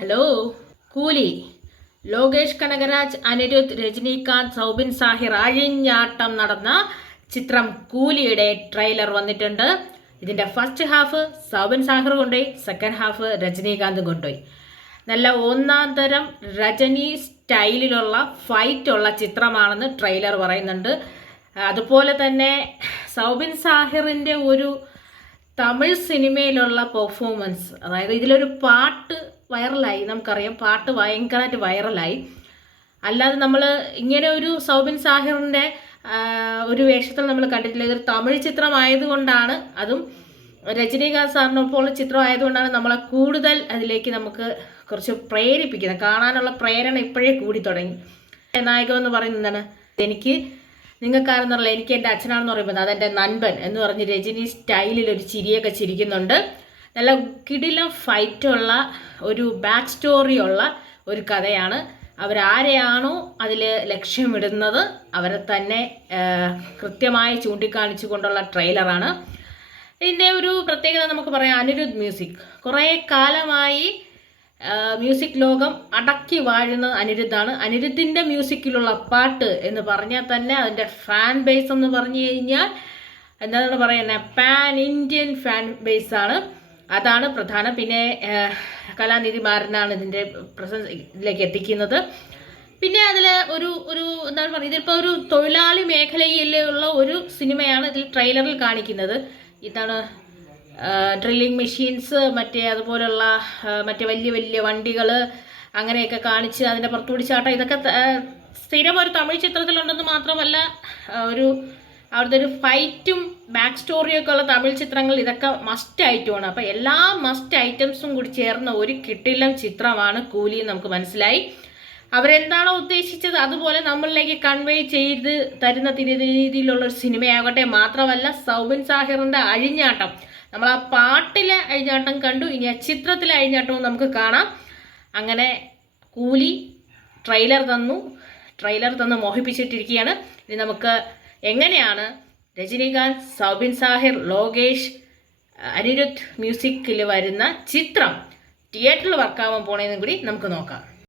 Hello കൂലി. ലോകേഷ് കനകരാജ് അനിരുദ്ധ് രജനീകാന്ത് സൗബിൻ സാഹിർ അഴിഞ്ഞാട്ടം നടന്ന ചിത്രം കൂലിയുടെ ട്രെയിലർ വന്നിട്ടുണ്ട്. ഇതിന്റെ ഫസ്റ്റ് ഹാഫ് സൗബിൻ സാഹിർ കൊണ്ടുപോയി സെക്കൻഡ് ഹാഫ് രജനീകാന്ത് കൊണ്ടുപോയി. നല്ല ഒന്നാം തരം രജനി സ്റ്റൈലിലുള്ള ഫൈറ്റുള്ള ചിത്രമാണെന്ന് ട്രെയിലർ പറയുന്നുണ്ട്. അതുപോലെ തന്നെ സൗബിൻ സാഹിറിന്റെ ഒരു തമിഴ് സിനിമയിലുള്ള പെർഫോമൻസ് അതായത് ഇതിലൊരു പാട്ട് വൈറലായി. നമുക്കറിയാം പാട്ട് ഭയങ്കരമായിട്ട് വൈറലായി. അല്ലാതെ നമ്മൾ ഇങ്ങനെ ഒരു സൗബിൻ സാഹിറിന്റെ ഒരു വേഷത്തിൽ നമ്മൾ കണ്ടിട്ടില്ല. ഇതൊരു തമിഴ് ചിത്രമായതുകൊണ്ടാണ് അതും രജനീകാന്ത് സാറിനൊപ്പമുള്ള ചിത്രം ആയതുകൊണ്ടാണ് നമ്മളെ കൂടുതൽ അതിലേക്ക് നമുക്ക് കുറച്ച് പ്രേരിപ്പിക്കുന്നത്. കാണാനുള്ള പ്രേരണ ഇപ്പോഴേ കൂടി തുടങ്ങി. നായകം എന്ന് പറയുന്നത് എന്താണ്? എനിക്ക് നിങ്ങൾക്കാരെന്നുള്ള എനിക്ക് എന്റെ അച്ഛനാണെന്ന് പറയുമ്പോൾ അതെന്റെ നൻപൻ എന്ന് പറഞ്ഞ് രജനി സ്റ്റൈലിൽ ഒരു ചിരിയൊക്കെ ചിരിക്കുന്നുണ്ട്. നല്ല കിടിലം ഫൈറ്റുള്ള ഒരു ബാക്ക് സ്റ്റോറിയുള്ള ഒരു കഥയാണ്. അവരാരെയാണോ അതിൽ ലക്ഷ്യമിടുന്നത് അവരെ തന്നെ കൃത്യമായി ചൂണ്ടിക്കാണിച്ചു കൊണ്ടുള്ള ട്രെയിലറാണ് ഇതിന്റെ ഒരു പ്രത്യേകത നമുക്ക് പറയാം അനിരുദ്ധ് മ്യൂസിക് കുറേ കാലമായി മ്യൂസിക് ലോകം അടക്കി വാഴുന്ന അനിരുദ്ധാണ്. അനിരുദ്ധിന്റെ മ്യൂസിക്കിലുള്ള പാട്ട് എന്ന് പറഞ്ഞാൽ തന്നെ അതിന്റെ ഫാൻ ബേസ് എന്ന് പറഞ്ഞു കഴിഞ്ഞാൽ എന്താണ് പറയുന്നത്? പാൻ ഇന്ത്യൻ ഫാൻ ബേസ് ആണ്. അതാണ് പ്രധാനം. പിന്നെ കലാനിധിമാരനാണ് കലാനിധി മാരനാണ് ഇതിന്റെ പ്രസൻസ് ഇതിലേക്ക് എത്തിക്കുന്നത്. പിന്നെ അതിൽ ഒരു ഒരു എന്താണ് പറയുക ഇതിപ്പോൾ ഒരു തൊഴിലാളി മേഖലയിലുള്ള ഒരു സിനിമയാണ് ഇതിൽ ട്രെയിലറിൽ കാണിക്കുന്നത്. ഇതാണ് ഡ്രില്ലിംഗ് മെഷീൻസ് മറ്റേ അതുപോലുള്ള മറ്റേ വലിയ വലിയ വണ്ടികൾ അങ്ങനെയൊക്കെ കാണിച്ച് അതിന്റെ പുറത്തുപിടിച്ചാട്ടം ചാട്ടം ഇതൊക്കെ സ്ഥിരം ഒരു തമിഴ് ചിത്രത്തിലുണ്ടെന്ന് മാത്രമല്ല ഒരു അവിടുത്തെ ഒരു ഫൈറ്റും ബാക്ക് സ്റ്റോറിയൊക്കെ ഉള്ള തമിഴ് ചിത്രങ്ങൾ ഇതൊക്കെ മസ്റ്റ് ഐറ്റമാണ് അപ്പോൾ എല്ലാ മസ്റ്റ് ഐറ്റംസും കൂടി ചേർന്ന ഒരു കിട്ടില്ലം ചിത്രമാണ് കൂലി എന്ന് നമുക്ക് മനസ്സിലായി. അവരെന്താണോ ഉദ്ദേശിച്ചത്? അതുപോലെ നമ്മളിലേക്ക് കൺവേ ചെയ്ത് തരുന്ന തിരി- രീതിയിലുള്ള ഒരു സിനിമയാകട്ടെ മാത്രമല്ല സൗബിൻ സാഹിറിന്റെ അഴിഞ്ഞാട്ടം. നമ്മൾ ആ പാട്ടിലെ അഴിഞ്ഞാട്ടം കണ്ടു. ഇനി ആ ചിത്രത്തിലെ അഴിഞ്ഞാട്ടവും നമുക്ക് കാണാം. അങ്ങനെ കൂലി ട്രെയിലർ തന്നു. ട്രെയിലർ തന്ന് മോഹിപ്പിച്ചിട്ടിരിക്കുകയാണ്. ഇനി നമുക്ക് എങ്ങനെയാണ് രജനീകാന്ത് സൗബിൻ സാഹിർ ലോകേഷ് അനിരുദ്ധ് മ്യൂസിക്കിൽ വരുന്ന ചിത്രം തിയേറ്ററിൽ വർക്കാവാൻ പോണേന്നും കൂടി നമുക്ക് നോക്കാം.